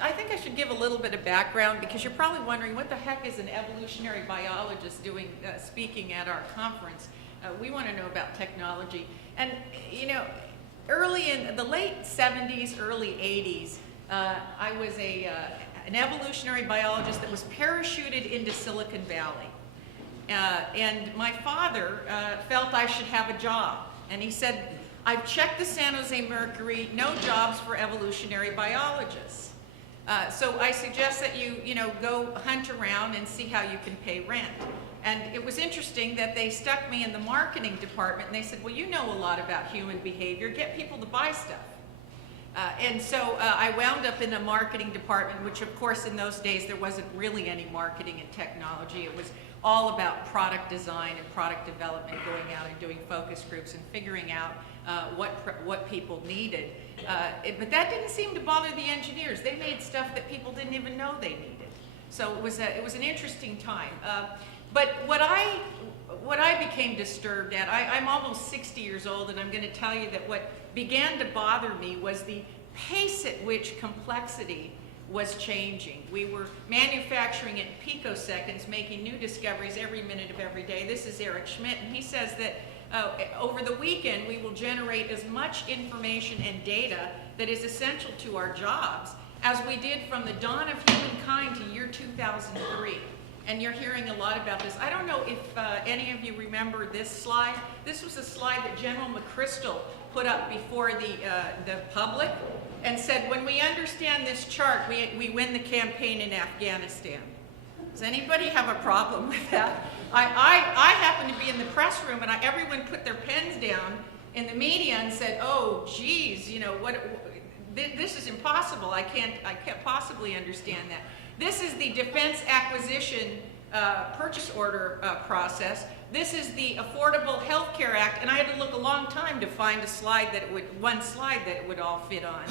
I think I should give a little bit of background because you're probably wondering what the heck is an evolutionary biologist doing speaking at our conference. We want to know about technology. And, you know, early in the late 70s, early 80s, I was an evolutionary biologist that was parachuted into Silicon Valley. And my father felt I should have a job. And he said, I've checked the San Jose Mercury, no jobs for evolutionary biologists. So I suggest that you go hunt around and see how you can pay rent. And it was interesting that they stuck me in the marketing department and they said, well, you know a lot about human behavior, get people to buy stuff. And so I wound up in the marketing department, which of course in those days there wasn't really any marketing and technology. It was all about product design and product development, going out and doing focus groups and figuring out what people needed. But that didn't seem to bother the engineers. They made stuff that people didn't even know they needed. So it was an interesting time. But what I became disturbed at, I'm almost 60 years old, and I'm going to tell you that what began to bother me was the pace at which complexity was changing. We were manufacturing in picoseconds, making new discoveries every minute of every day. This is Eric Schmidt, and he says that over the weekend we will generate as much information and data that is essential to our jobs as we did from the dawn of humankind to year 2003. And you're hearing a lot about this. I don't know if any of you remember this slide. This was a slide that General McChrystal put up before the public and said, when we understand this chart, we win the campaign in Afghanistan. Does anybody have a problem with that? I happened to be in the press room and everyone put their pens down in the media and said, oh, geez, you know, this is impossible. I can't possibly understand that. This is the Defense Acquisition Purchase Order process. This is the Affordable Health Care Act, and I had to look a long time to find one slide that it would all fit on.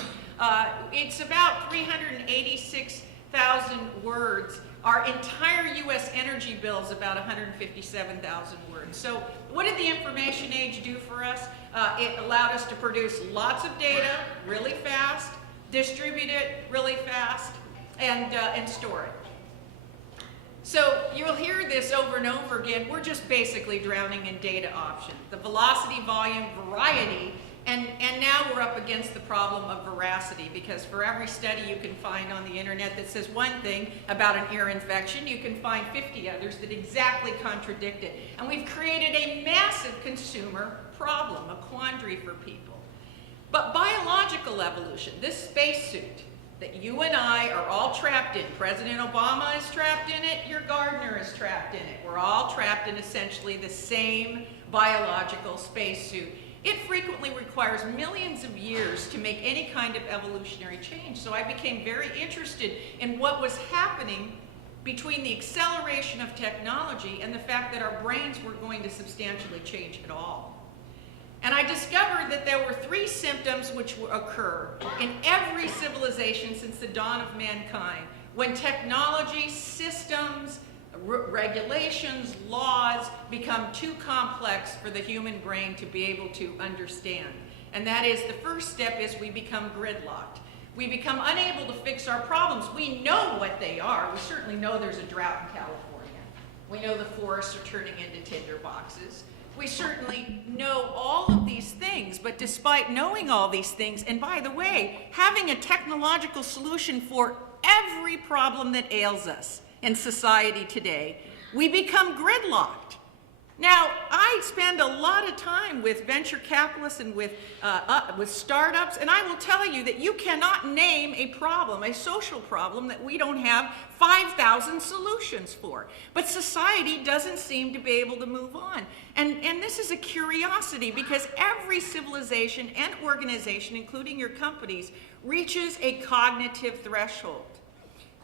It's about 386,000 words. Our entire U.S. energy bill is about 157,000 words. So what did the information age do for us? It allowed us to produce lots of data really fast, distribute it really fast, and store it. So you'll hear this over and over again. We're just basically drowning in data options. The velocity, volume, variety, and now we're up against the problem of veracity, because for every study you can find on the internet that says one thing about an ear infection, you can find 50 others that exactly contradict it. And we've created a massive consumer problem, a quandary for people. But biological evolution, this spacesuit that you and I are all trapped in. President Obama is trapped in it, your gardener is trapped in it. We're all trapped in essentially the same biological spacesuit. It frequently requires millions of years to make any kind of evolutionary change. So I became very interested in what was happening between the acceleration of technology and the fact that our brains were going to substantially change at all. And I discovered that there were 3 symptoms which occur in every civilization since the dawn of mankind, when technology, systems, regulations, laws become too complex for the human brain to be able to understand. And that is, the first step is we become gridlocked. We become unable to fix our problems. We know what they are. We certainly know there's a drought in California. We know the forests are turning into tinder boxes. We certainly know all of these things, but despite knowing all these things, and by the way, having a technological solution for every problem that ails us in society today, we become gridlocked. Now, I spend a lot of time with venture capitalists and with startups, and I will tell you that you cannot name a problem, a social problem, that we don't have 5,000 solutions for. But society doesn't seem to be able to move on. And this is a curiosity, because every civilization and organization, including your companies, reaches a cognitive threshold.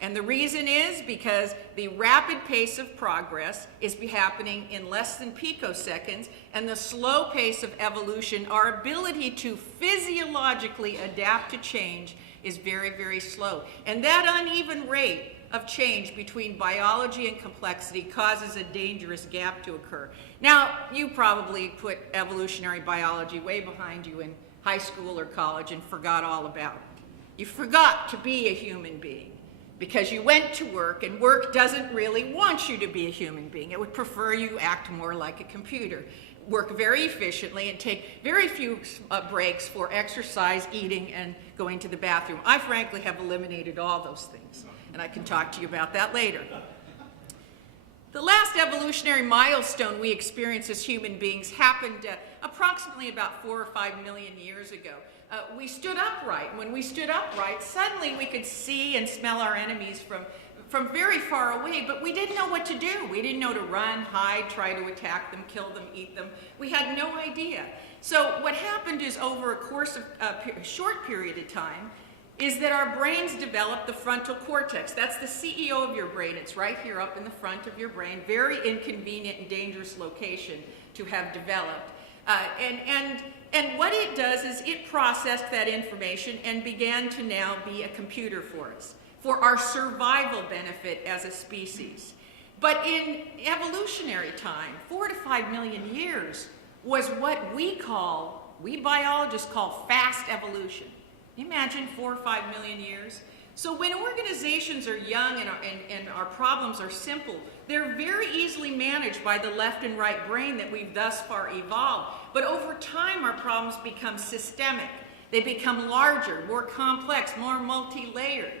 And the reason is because the rapid pace of progress is happening in less than picoseconds, and the slow pace of evolution, our ability to physiologically adapt to change, is very, very slow. And that uneven rate of change between biology and complexity causes a dangerous gap to occur. Now, you probably put evolutionary biology way behind you in high school or college and forgot all about it. You forgot to be a human being because you went to work, and work doesn't really want you to be a human being. It would prefer you act more like a computer, work very efficiently, and take very few breaks for exercise, eating, and going to the bathroom. I frankly have eliminated all those things, and I can talk to you about that later. The last evolutionary milestone we experience as human beings happened approximately about 4 or 5 million years ago. We stood upright. When we stood upright, suddenly we could see and smell our enemies from very far away, but we didn't know what to do. We didn't know to run, hide, try to attack them, kill them, eat them. We had no idea. So what happened is, over a course of a short period of time, is that our brains developed the frontal cortex. That's the CEO of your brain. It's right here up in the front of your brain. Very inconvenient and dangerous location to have developed. And what it does is it processed that information and began to now be a computer for us, for our survival benefit as a species. But in evolutionary time, 4 to 5 million years was what we biologists call fast evolution. Can you imagine 4 or 5 million years? So when organizations are young and our problems are simple, they're very easily managed by the left and right brain that we've thus far evolved. But over time, our problems become systemic. They become larger, more complex, more multi-layered.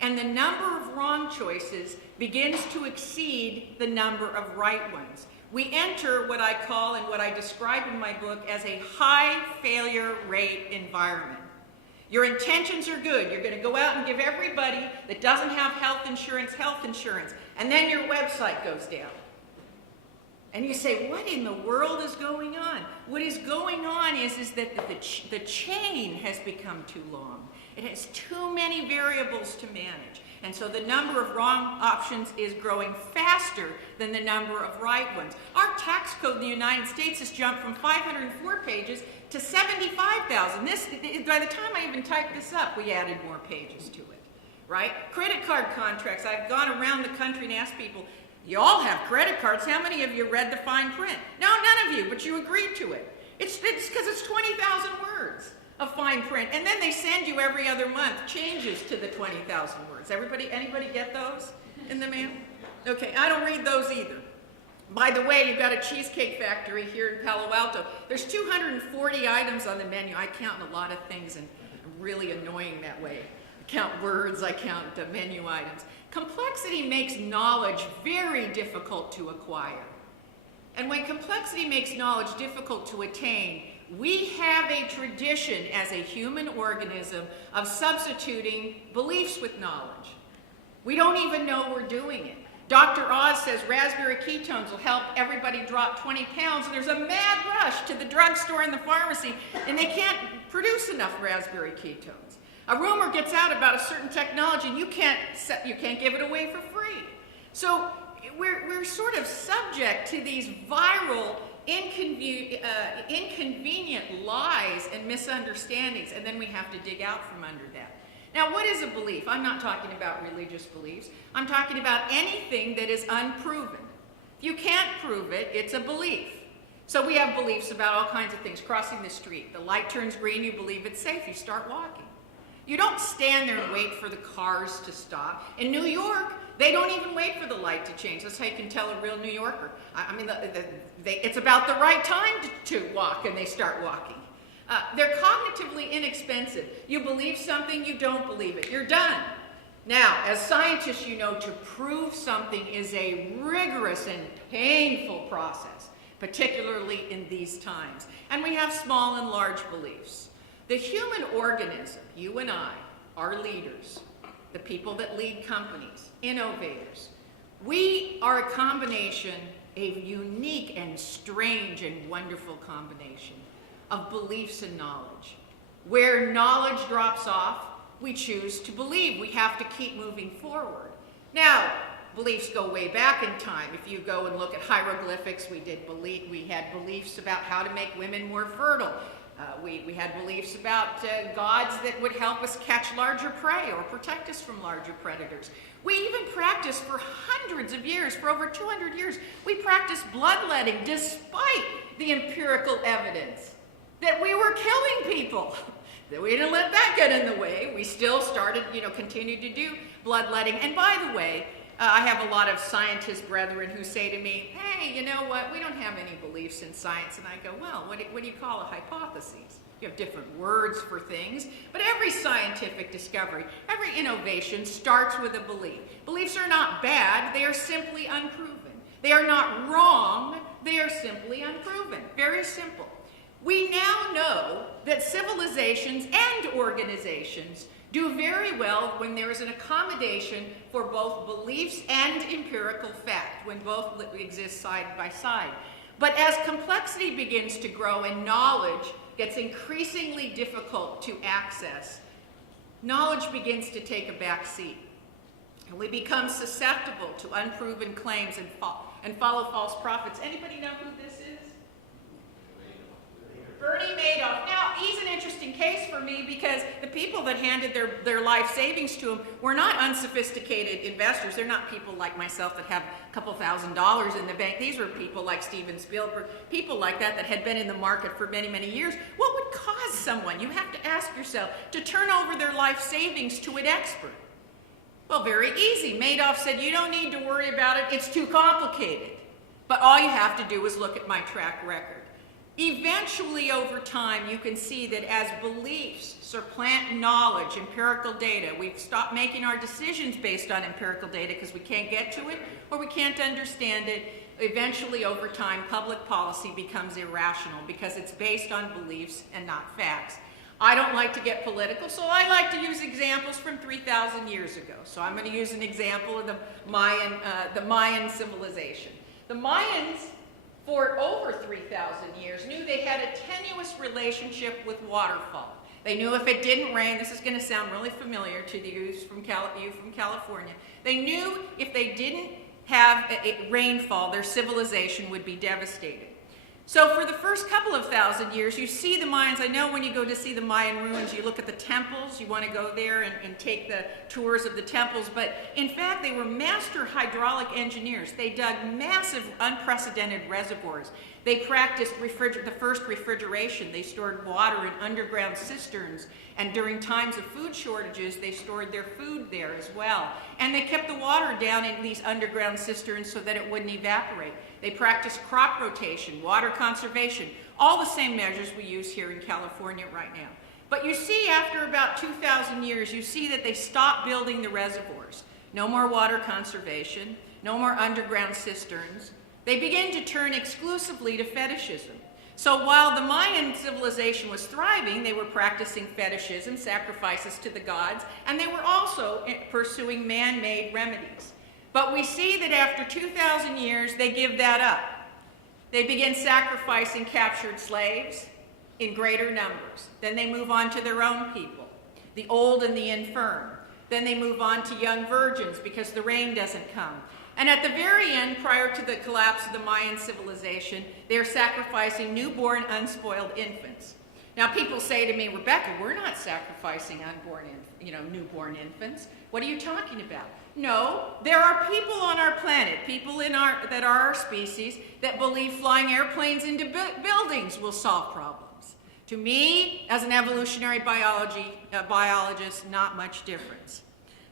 And the number of wrong choices begins to exceed the number of right ones. We enter what I call, and what I describe in my book, as a high failure rate environment. Your intentions are good. You're going to go out and give everybody that doesn't have health insurance, and then your website goes down. And you say, what in the world is going on? What is going on is that the chain has become too long. It has too many variables to manage. And so the number of wrong options is growing faster than the number of right ones. Our tax code in the United States has jumped from 504 pages to 75,000. By the time I even typed this up, we added more pages to it, right? Credit card contracts. I've gone around the country and asked people, you all have credit cards. How many of you read the fine print? No, none of you, but you agreed to it. It's because it's 20,000 words of fine print. And then they send you every other month changes to the 20,000 words. Anybody get those in the mail? Okay, I don't read those either. By the way, you've got a cheesecake factory here in Palo Alto. There's 240 items on the menu. I count a lot of things, and I'm really annoying that way. I count words, I count menu items. Complexity makes knowledge very difficult to acquire. And when complexity makes knowledge difficult to attain, we have a tradition as a human organism of substituting beliefs with knowledge. We don't even know we're doing it. Dr. Oz says raspberry ketones will help everybody drop 20 pounds, and there's a mad rush to the drugstore and the pharmacy, and they can't produce enough raspberry ketones. A rumor gets out about a certain technology, and you can't give it away for free. So we're sort of subject to these viral, inconvenient lies and misunderstandings, and then we have to dig out from under that. Now, what is a belief? I'm not talking about religious beliefs. I'm talking about anything that is unproven. If you can't prove it, it's a belief. So we have beliefs about all kinds of things. Crossing the street, the light turns green, you believe it's safe, you start walking. You don't stand there and wait for the cars to stop. In New York, they don't even wait for the light to change. That's how you can tell a real New Yorker. I mean, it's about the right time to walk, and they start walking. They're cognitively inexpensive. You believe something, you don't believe it. You're done. Now, as scientists, you know, to prove something is a rigorous and painful process, particularly in these times. And we have small and large beliefs. The human organism, you and I, our leaders, the people that lead companies, innovators, we are a combination, a unique and strange and wonderful combination of beliefs and knowledge. Where knowledge drops off, we choose to believe. We have to keep moving forward. Now, beliefs go way back in time. If you go and look at hieroglyphics, we had beliefs about how to make women more fertile. We had beliefs about gods that would help us catch larger prey or protect us from larger predators. We even practiced for hundreds of years, for over 200 years, we practiced bloodletting despite the empirical evidence that we were killing people. We didn't let that get in the way. We still started, continued to do bloodletting. And by the way, I have a lot of scientist brethren who say to me, hey, you know what, we don't have any beliefs in science. And I go, well, what do you call a hypothesis? You have different words for things, but every scientific discovery, every innovation starts with a belief. Beliefs are not bad, they are simply unproven. They are not wrong, they are simply unproven. Very simple. We now know that civilizations and organizations do very well when there is an accommodation for both beliefs and empirical fact, when both exist side by side. But as complexity begins to grow and knowledge gets increasingly difficult to access, knowledge begins to take a back seat. And we become susceptible to unproven claims and follow false prophets. Anybody know who this is? Bernie Madoff. Now, he's an interesting case for me because the people that handed their life savings to him were not unsophisticated investors. They're not people like myself that have a couple $1,000s in the bank. These were people like Steven Spielberg, people like that had been in the market for many, many years. What would cause someone, you have to ask yourself, to turn over their life savings to an expert? Well, very easy. Madoff said, you don't need to worry about it. It's too complicated. But all you have to do is look at my track record. Eventually, over time, you can see that as beliefs supplant knowledge, empirical data, we've stopped making our decisions based on empirical data because we can't get to it or we can't understand it. Eventually, over time, public policy becomes irrational because it's based on beliefs and not facts. I don't like to get political, so I like to use examples from 3,000 years ago. So I'm going to use an example of the Mayan civilization. The Mayans, for over 3,000 years, knew they had a tenuous relationship with waterfall. They knew if it didn't rain, this is going to sound really familiar to you from California, they knew if they didn't have rainfall, their civilization would be devastated. So for the first couple of thousand years, you see the Mayans. I know when you go to see the Mayan ruins, you look at the temples, you want to go there and take the tours of the temples, but in fact, they were master hydraulic engineers. They dug massive, unprecedented reservoirs. They practiced the first refrigeration. They stored water in underground cisterns, and during times of food shortages, they stored their food there as well. And they kept the water down in these underground cisterns so that it wouldn't evaporate. They practiced crop rotation, water conservation, all the same measures we use here in California right now. But you see, after about 2,000 years, you see that they stopped building the reservoirs. No more water conservation, no more underground cisterns. They begin to turn exclusively to fetishism. So while the Mayan civilization was thriving, they were practicing fetishism, sacrifices to the gods, and they were also pursuing man-made remedies. But we see that after 2,000 years, they give that up. They begin sacrificing captured slaves in greater numbers. Then they move on to their own people, the old and the infirm. Then they move on to young virgins because the rain doesn't come. And at the very end, prior to the collapse of the Mayan civilization, they're sacrificing newborn, unspoiled infants. Now, people say to me, Rebecca, we're not sacrificing newborn infants. What are you talking about? No, there are people on our planet, people that are our species, that believe flying airplanes into buildings will solve problems. To me, as an evolutionary biologist, not much difference.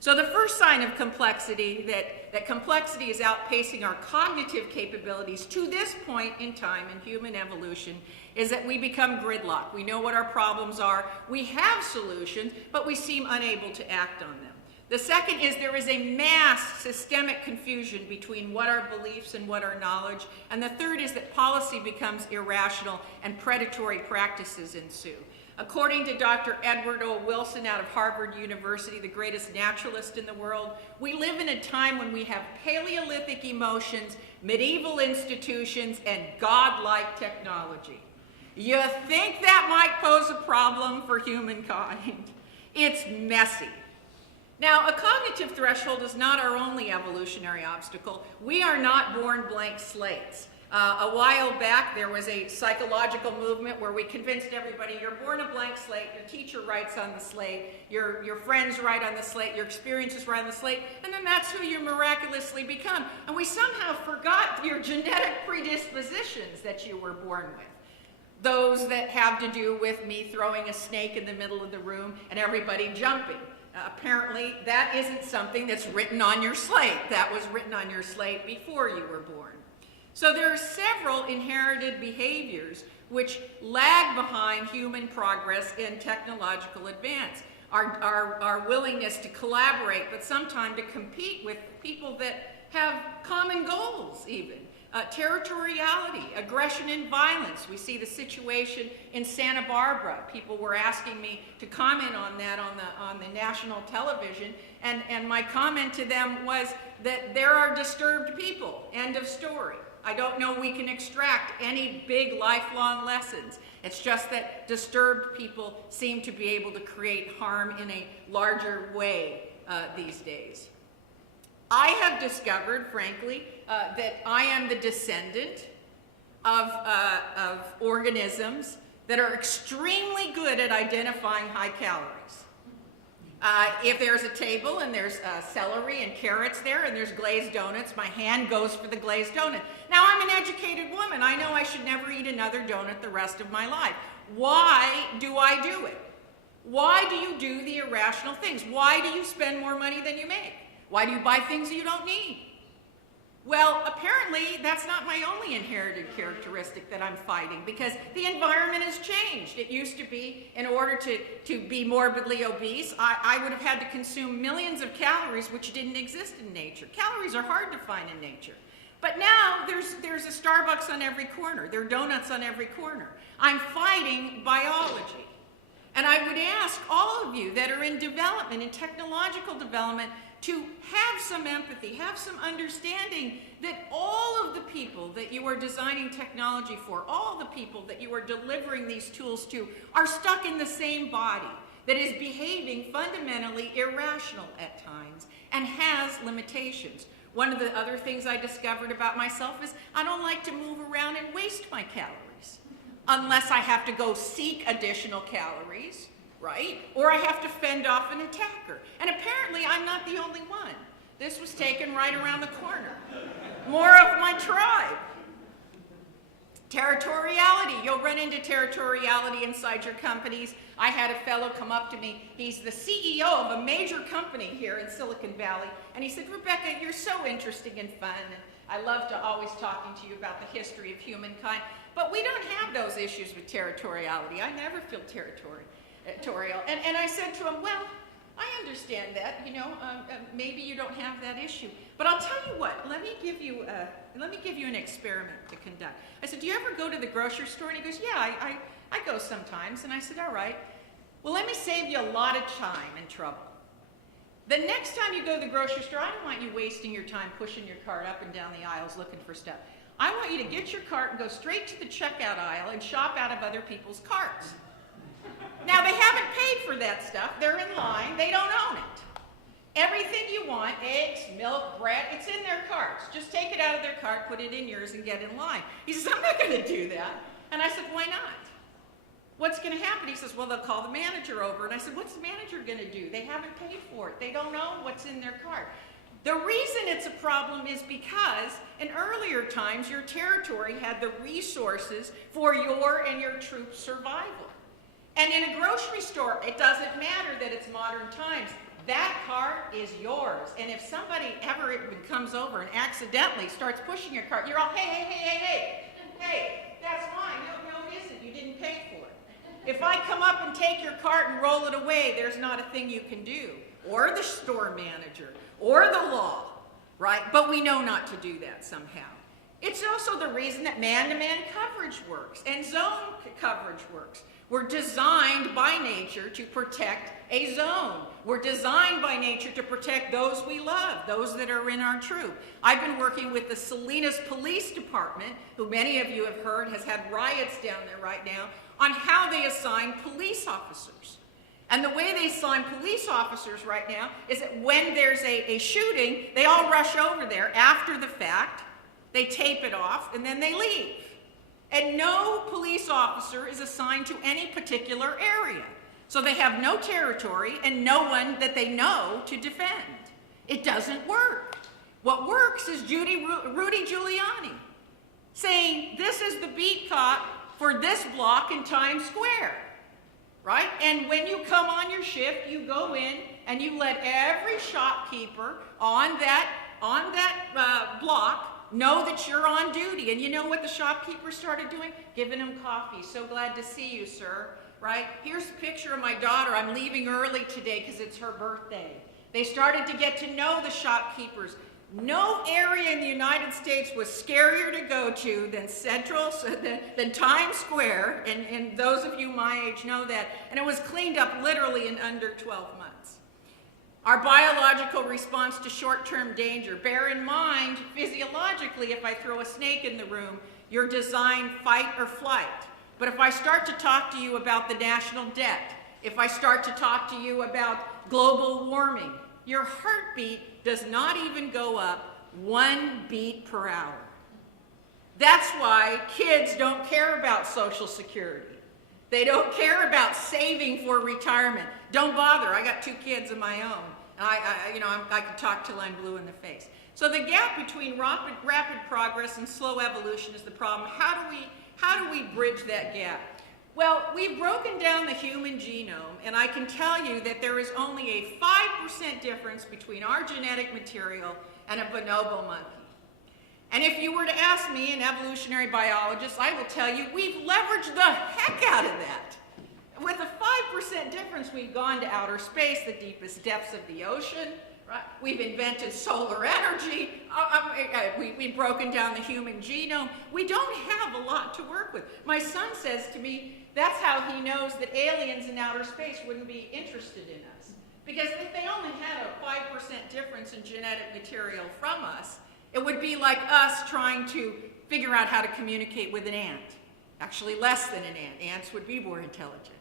So the first sign of complexity, that complexity is outpacing our cognitive capabilities to this point in time in human evolution, is that we become gridlocked. We know what our problems are, we have solutions, but we seem unable to act on them. The second is there is a mass systemic confusion between what are beliefs and what are knowledge. And the third is that policy becomes irrational and predatory practices ensue. According to Dr. Edward O. Wilson out of Harvard University, the greatest naturalist in the world, we live in a time when we have Paleolithic emotions, medieval institutions, and godlike technology. You think that might pose a problem for humankind? It's messy. Now, a cognitive threshold is not our only evolutionary obstacle. We are not born blank slates. A while back, there was a psychological movement where we convinced everybody you're born a blank slate, your teacher writes on the slate, your friends write on the slate, your experiences write on the slate, and then that's who you miraculously become. And we somehow forgot your genetic predispositions that you were born with. those that have to do with me throwing a snake in the middle of the room and everybody jumping. Apparently, that isn't something that's written on your slate. That was written on your slate before you were born. So there are several inherited behaviors which lag behind human progress and technological advance. Our willingness to collaborate, but sometimes to compete with people that have common goals even. Territoriality, aggression and violence. We see the situation in Santa Barbara. People were asking me to comment on that on the national television, and my comment to them was that there are disturbed people, end of story. I don't know we can extract any big lifelong lessons. It's just that disturbed people seem to be able to create harm in a larger way these days. I have discovered, frankly, that I am the descendant of organisms that are extremely good at identifying high calories. If there's a table and there's celery and carrots there and there's glazed donuts, my hand goes for the glazed donut. Now, I'm an educated woman. I know I should never eat another donut the rest of my life. Why do I do it? Why do you do the irrational things? Why do you spend more money than you make? Why do you buy things you don't need? Well, apparently that's not my only inherited characteristic that I'm fighting, because the environment has changed. It used to be, in order to be morbidly obese, I would have had to consume millions of calories which didn't exist in nature. Calories are hard to find in nature. But now there's a Starbucks on every corner. There are donuts on every corner. I'm fighting biology. And I would ask all of you that are in development, in technological development, to have some empathy, have some understanding that all of the people that you are designing technology for, all the people that you are delivering these tools to, are stuck in the same body that is behaving fundamentally irrational at times and has limitations. One of the other things I discovered about myself is I don't like to move around and waste my calories unless I have to go seek additional calories, right? Or I have to fend off an attacker. And apparently I'm not the only one. This was taken right around the corner. More of my tribe. Territoriality. You'll run into territoriality inside your companies. I had a fellow come up to me. He's the CEO of a major company here in Silicon Valley. And he said, Rebecca, you're so interesting and fun. And I love to always talking to you about the history of humankind. But we don't have those issues with territoriality. I never feel territorial. And I said to him, well, I understand that, maybe you don't have that issue. But I'll tell you what, let me give you an experiment to conduct. I said, do you ever go to the grocery store? And he goes, yeah, I go sometimes. And I said, all right, well, let me save you a lot of time and trouble. The next time you go to the grocery store, I don't want you wasting your time pushing your cart up and down the aisles looking for stuff. I want you to get your cart and go straight to the checkout aisle and shop out of other people's carts. Now, they haven't paid for that stuff. They're in line. They don't own it. Everything you want, eggs, milk, bread, it's in their carts. Just take it out of their cart, put it in yours, and get in line. He says, I'm not going to do that. And I said, why not? What's going to happen? He says, well, they'll call the manager over. And I said, what's the manager going to do? They haven't paid for it. They don't own what's in their cart. The reason it's a problem is because in earlier times, your territory had the resources for your and your troops' survival. And in a grocery store, it doesn't matter that it's modern times. That cart is yours. And if somebody ever comes over and accidentally starts pushing your cart, you're all, hey, that's mine. No, it isn't. You didn't pay for it. If I come up and take your cart and roll it away, there's not a thing you can do. Or the store manager, or the law, right? But we know not to do that somehow. It's also the reason that man-to-man coverage works and zone coverage works. We're designed by nature to protect a zone. We're designed by nature to protect those we love, those that are in our troop. I've been working with the Salinas Police Department, who many of you have heard has had riots down there right now, on how they assign police officers. And the way they assign police officers right now is that when there's a shooting, they all rush over there after the fact, they tape it off, and then they leave. And no police officer is assigned to any particular area. So they have no territory and no one that they know to defend. It doesn't work. What works is Rudy Giuliani saying, this is the beat cop for this block in Times Square, right? And when you come on your shift, you go in and you let every shopkeeper on that block know that you're on duty. And you know what the shopkeeper started doing? Giving them coffee. So glad to see you, sir. Right? Here's a picture of my daughter. I'm leaving early today because it's her birthday. They started to get to know the shopkeepers. No area in the United States was scarier to go to than Times Square, and those of you my age know that. And it was cleaned up literally in under 12 months. Our biological response to short-term danger. Bear in mind, physiologically, if I throw a snake in the room, you're designed fight or flight. But if I start to talk to you about the national debt, if I start to talk to you about global warming, your heartbeat does not even go up 1 beat per hour. That's why kids don't care about Social Security. They don't care about saving for retirement. Don't bother, I got 2 kids of my own. I can talk till I'm blue in the face. So the gap between rapid progress and slow evolution is the problem. How do we bridge that gap? Well, we've broken down the human genome, and I can tell you that there is only a 5% difference between our genetic material and a bonobo monkey. And if you were to ask me, an evolutionary biologist, I will tell you we've leveraged the heck out of that. With a 5% difference, we've gone to outer space, the deepest depths of the ocean. Right? We've invented solar energy. We've broken down the human genome. We don't have a lot to work with. My son says to me, that's how he knows that aliens in outer space wouldn't be interested in us. Because if they only had a 5% difference in genetic material from us, it would be like us trying to figure out how to communicate with an ant. Actually, less than an ant. Ants would be more intelligent.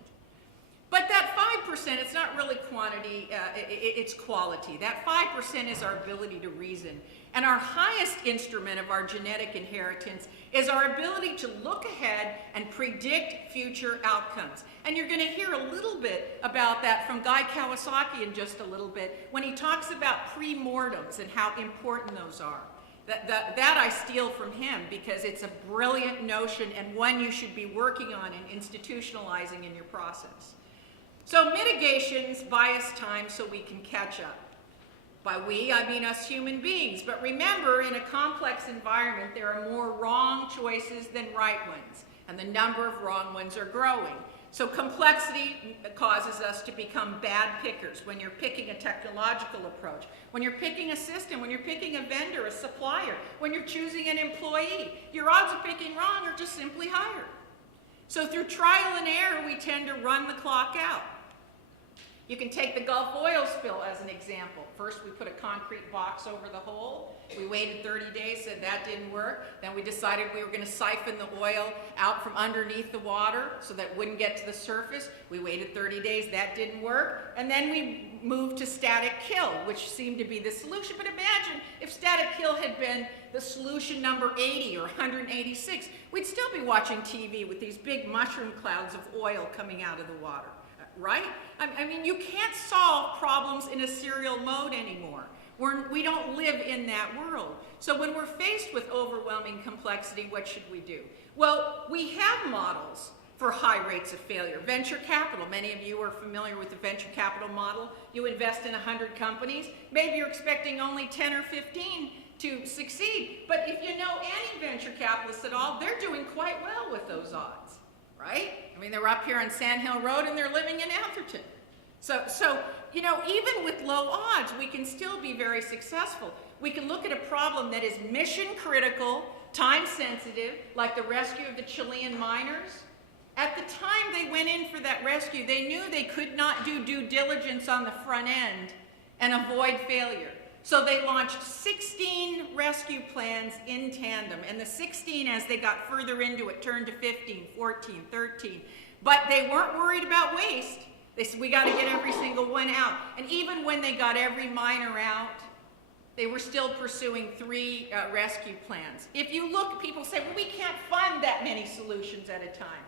But that 5%, it's not really quantity, it's quality. That 5% is our ability to reason. And our highest instrument of our genetic inheritance is our ability to look ahead and predict future outcomes. And you're going to hear a little bit about that from Guy Kawasaki in just a little bit when he talks about pre-mortems and how important those are. That I steal from him because it's a brilliant notion and one you should be working on and institutionalizing in your process. So mitigations buy us time so we can catch up. By we, I mean us human beings. But remember, in a complex environment, there are more wrong choices than right ones, and the number of wrong ones are growing. So complexity causes us to become bad pickers when you're picking a technological approach, when you're picking a system, when you're picking a vendor, a supplier, when you're choosing an employee. Your odds of picking wrong are just simply higher. So through trial and error, we tend to run the clock out. You can take the Gulf oil spill as an example. First, we put a concrete box over the hole. We waited 30 days, said that didn't work. Then we decided we were going to siphon the oil out from underneath the water so that it wouldn't get to the surface. We waited 30 days, that didn't work. And then we moved to static kill, which seemed to be the solution. But imagine if static kill had been the solution number 80 or 186. We'd still be watching TV with these big mushroom clouds of oil coming out of the water. Right? I mean, you can't solve problems in a serial mode anymore. We don't live in that world. So when we're faced with overwhelming complexity, what should we do? Well, we have models for high rates of failure. Venture capital, many of you are familiar with the venture capital model. You invest in 100 companies. Maybe you're expecting only 10 or 15 to succeed. But if you know any venture capitalists at all, they're doing quite well with those odds. Right? I mean, they're up here on Sand Hill Road and they're living in Atherton. So, you know, even with low odds, we can still be very successful. We can look at a problem that is mission critical, time sensitive, like the rescue of the Chilean miners. At the time they went in for that rescue, they knew they could not do due diligence on the front end and avoid failure. So they launched 16 rescue plans in tandem, and the 16, as they got further into it, turned to 15, 14, 13. But they weren't worried about waste. They said, we got to get every single one out. And even when they got every miner out, they were still pursuing 3 rescue plans. If you look, people say, well, we can't fund that many solutions at a time.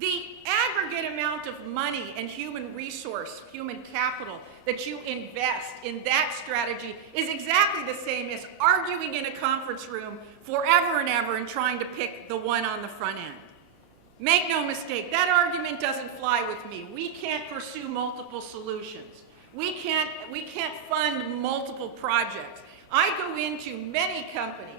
The aggregate amount of money and human resource, human capital that you invest in that strategy is exactly the same as arguing in a conference room forever and ever and trying to pick the one on the front end. Make no mistake, that argument doesn't fly with me. We can't pursue multiple solutions. We can't fund multiple projects. I go into many companies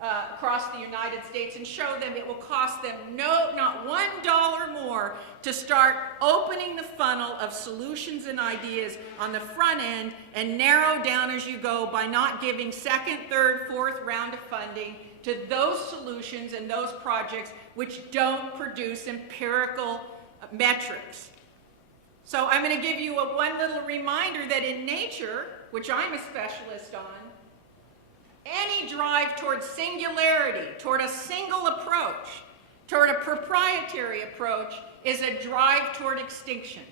across the United States and show them it will cost them not $1 more to start opening the funnel of solutions and ideas on the front end and narrow down as you go by not giving second, third, fourth round of funding to those solutions and those projects which don't produce empirical metrics. So I'm going to give you one little reminder that in nature, which I'm a specialist on, any drive toward singularity, toward a single approach, toward a proprietary approach, is a drive toward extinction.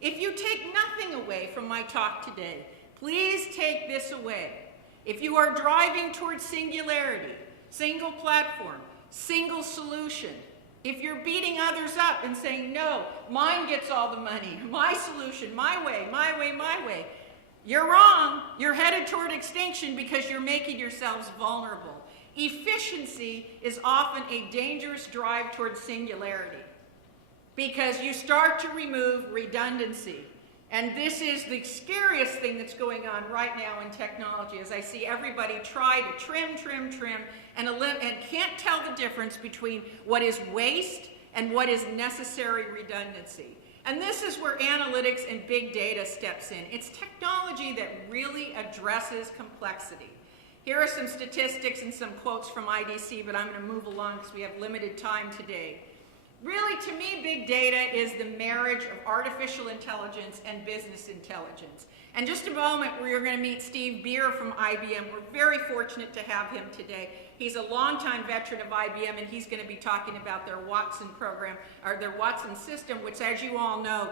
If you take nothing away from my talk today, please take this away. If you are driving toward singularity, single platform, single solution, if you're beating others up and saying, no, mine gets all the money, my solution, my way, my way, my way, you're wrong. You're headed toward extinction because you're making yourselves vulnerable. Efficiency is often a dangerous drive toward singularity because you start to remove redundancy. And this is the scariest thing that's going on right now in technology, as I see everybody try to trim, and can't tell the difference between what is waste and what is necessary redundancy. And this is where analytics and big data steps in. It's technology that really addresses complexity. Here are some statistics and some quotes from IDC, but I'm going to move along because we have limited time today. Really, to me, big data is the marriage of artificial intelligence and business intelligence. And just a moment, we're going to meet Steve Beer from IBM. We're very fortunate to have him today. He's a longtime veteran of IBM, and he's going to be talking about their Watson program, or their Watson system, which, as you all know,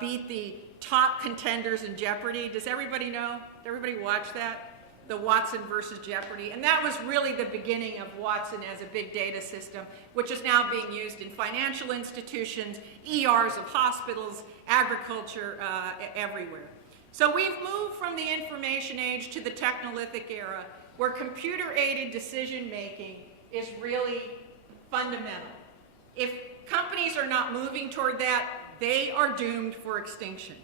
beat the top contenders in Jeopardy. Does everybody know? Did everybody watch that? The Watson versus Jeopardy. And that was really the beginning of Watson as a big data system, which is now being used in financial institutions, ERs of hospitals, agriculture, everywhere. So we've moved from the information age to the Technolithic era, where computer-aided decision-making is really fundamental. If companies are not moving toward that, they are doomed for extinction.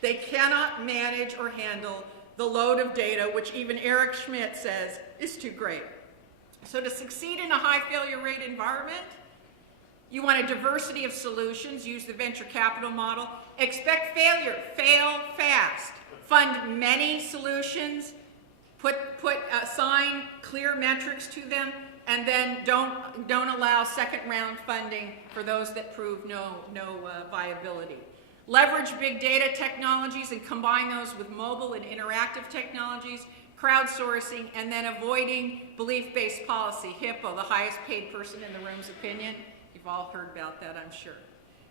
They cannot manage or handle the load of data, which even Eric Schmidt says is too great. So to succeed in a high failure rate environment, you want a diversity of solutions, use the venture capital model, expect failure, fail fast, fund many solutions, assign clear metrics to them, and then don't allow second round funding for those that prove no viability. Leverage big data technologies and combine those with mobile and interactive technologies, crowdsourcing, and then avoiding belief-based policy, HIPPO, the highest paid person in the room's opinion. You've all heard about that, I'm sure.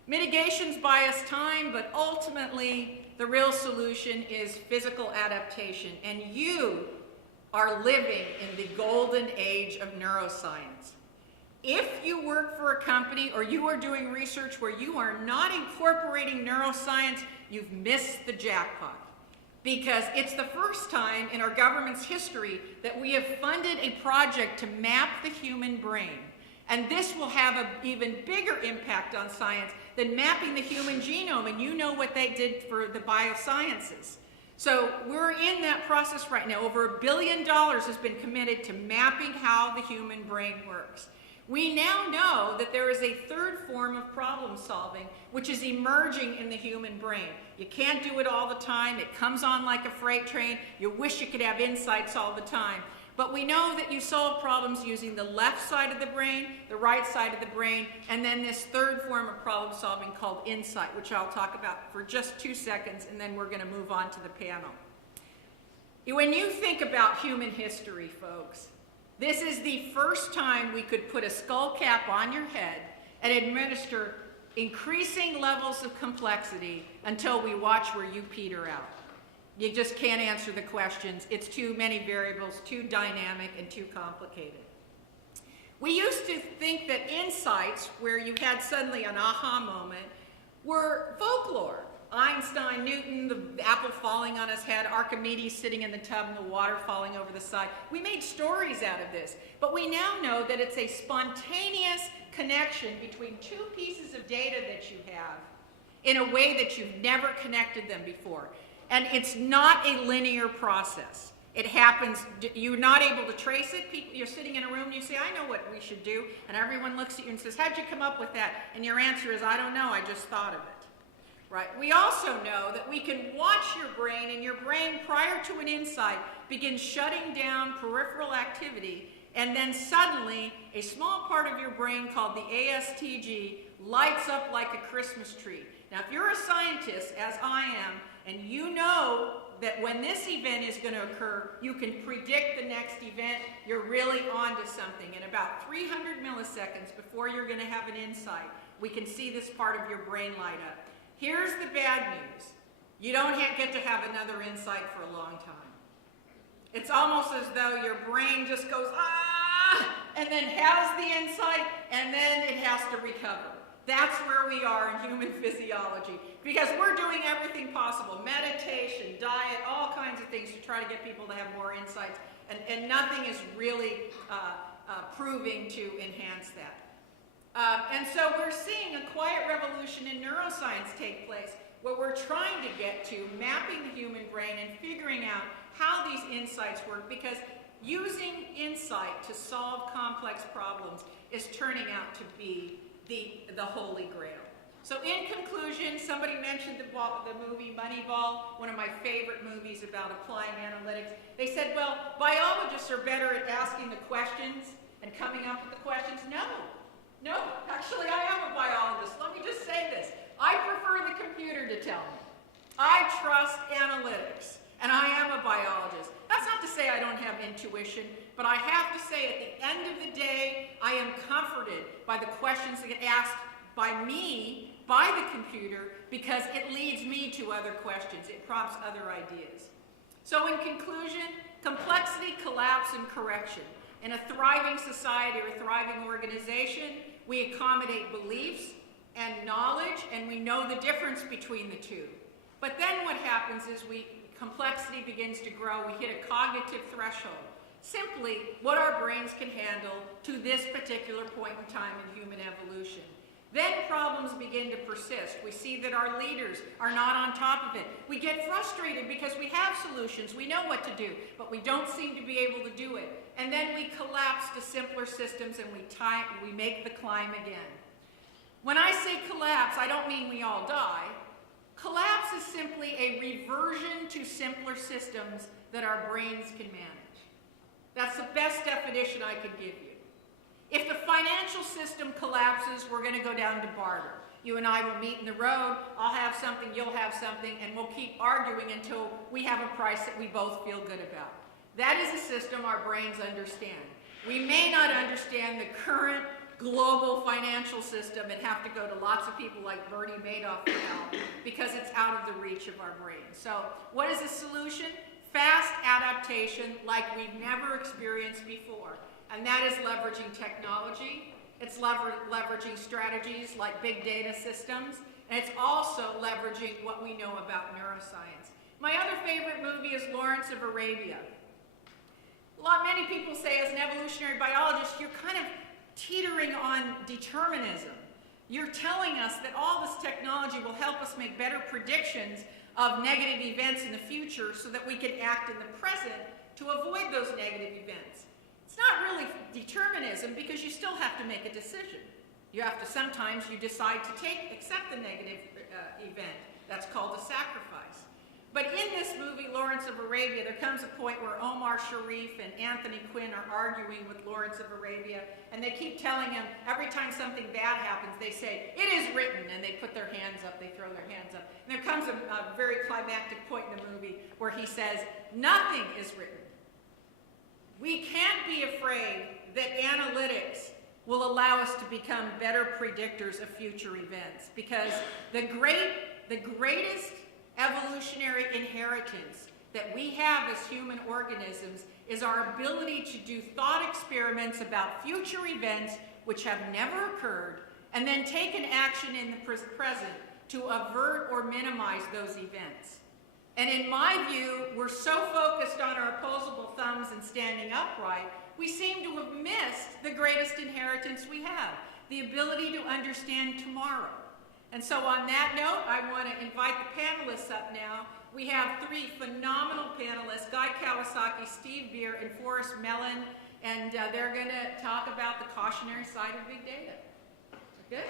Mitigations buy us time, but ultimately the real solution is physical adaptation, and you are living in the golden age of neuroscience. If you work for a company or you are doing research where you are not incorporating neuroscience, you've missed the jackpot. Because it's the first time in our government's history that we have funded a project to map the human brain. And this will have an even bigger impact on science than mapping the human genome, and you know what they did for the biosciences. So we're in that process right now. Over $1 billion has been committed to mapping how the human brain works. We now know that there is a third form of problem solving which is emerging in the human brain. You can't do it all the time. It comes on like a freight train. You wish you could have insights all the time. But we know that you solve problems using the left side of the brain, the right side of the brain, and then this third form of problem solving called insight, which I'll talk about for just 2 seconds, and then we're going to move on to the panel. When you think about human history, folks, this is the first time we could put a skull cap on your head and administer increasing levels of complexity until we watch where you peter out. You just can't answer the questions. It's too many variables, too dynamic, and too complicated. We used to think that insights, where you had suddenly an aha moment, were folklore. Einstein, Newton, the apple falling on his head, Archimedes sitting in the tub and the water falling over the side. We made stories out of this, but we now know that it's a spontaneous connection between two pieces of data that you have in a way that you've never connected them before. And it's not a linear process. It happens, you're not able to trace it. You're sitting in a room and you say, I know what we should do. And everyone looks at you and says, how'd you come up with that? And your answer is, I don't know, I just thought of it. Right? We also know that we can watch your brain, and your brain, prior to an insight, begins shutting down peripheral activity, and then suddenly a small part of your brain called the ASTG lights up like a Christmas tree. Now, if you're a scientist, as I am, and you know that when this event is going to occur, you can predict the next event, you're really onto something. In about 300 milliseconds before you're going to have an insight, we can see this part of your brain light up. Here's the bad news. You don't get to have another insight for a long time. It's almost as though your brain just goes, ah, and then has the insight, and then it has to recover. That's where we are in human physiology, because we're doing everything possible, meditation, diet, all kinds of things to try to get people to have more insights, and nothing is really proving to enhance that. And so we're seeing a quiet revolution in neuroscience take place, where we're trying to get to mapping the human brain and figuring out how these insights work, because using insight to solve complex problems is turning out to be the holy grail. So in conclusion, somebody mentioned the movie Moneyball, one of my favorite movies about applying analytics. They said, well, biologists are better at asking the questions and coming up with the questions. No, actually I am a biologist. Let me just say this. I prefer the computer to tell me. I trust analytics, and I am a biologist. That's not to say I don't have intuition, but I have to say at the end of the day, I am comforted by the questions that get asked by me, by the computer, because it leads me to other questions. It prompts other ideas. So in conclusion, complexity, collapse, and correction. In a thriving society or a thriving organization, we accommodate beliefs and knowledge, and we know the difference between the two. But then what happens is complexity begins to grow. We hit a cognitive threshold. Simply what our brains can handle to this particular point in time in human evolution. Then problems begin to persist. We see that our leaders are not on top of it. We get frustrated because we have solutions. We know what to do, but we don't seem to be able to do it. And then we collapse to simpler systems, and we make the climb again. When I say collapse, I don't mean we all die. Collapse is simply a reversion to simpler systems that our brains can manage. That's the best definition I could give you. If the financial system collapses, we're going to go down to barter. You and I will meet in the road, I'll have something, you'll have something, and we'll keep arguing until we have a price that we both feel good about. That is a system our brains understand. We may not understand the current global financial system and have to go to lots of people like Bernie Madoff for help because it's out of the reach of our brains. So what is the solution? Fast adaptation like we've never experienced before. And that is leveraging technology. It's leveraging strategies like big data systems. And it's also leveraging what we know about neuroscience. My other favorite movie is Lawrence of Arabia. Many people say as an evolutionary biologist, you're kind of teetering on determinism. You're telling us that all this technology will help us make better predictions of negative events in the future so that we can act in the present to avoid those negative events. It's not really determinism because you still have to make a decision. You have to, sometimes you decide to accept the negative event. That's called a sacrifice. But in this movie, Lawrence of Arabia, there comes a point where Omar Sharif and Anthony Quinn are arguing with Lawrence of Arabia, and they keep telling him, every time something bad happens, they say, it is written, and they put their hands up, they throw their hands up. And there comes a very climactic point in the movie where he says, nothing is written. We can't be afraid that analytics will allow us to become better predictors of future events, because the greatest evolutionary inheritance that we have as human organisms is our ability to do thought experiments about future events which have never occurred, and then take an action in the present to avert or minimize those events. And in my view, we're so focused on our opposable thumbs and standing upright, we seem to have missed the greatest inheritance we have. the ability to understand tomorrow. And so on that note, I want to invite the panelists up now. We have three phenomenal panelists, Guy Kawasaki, Steve Beer, and Forrest Mellon, and they're going to talk about the cautionary side of big data. Good?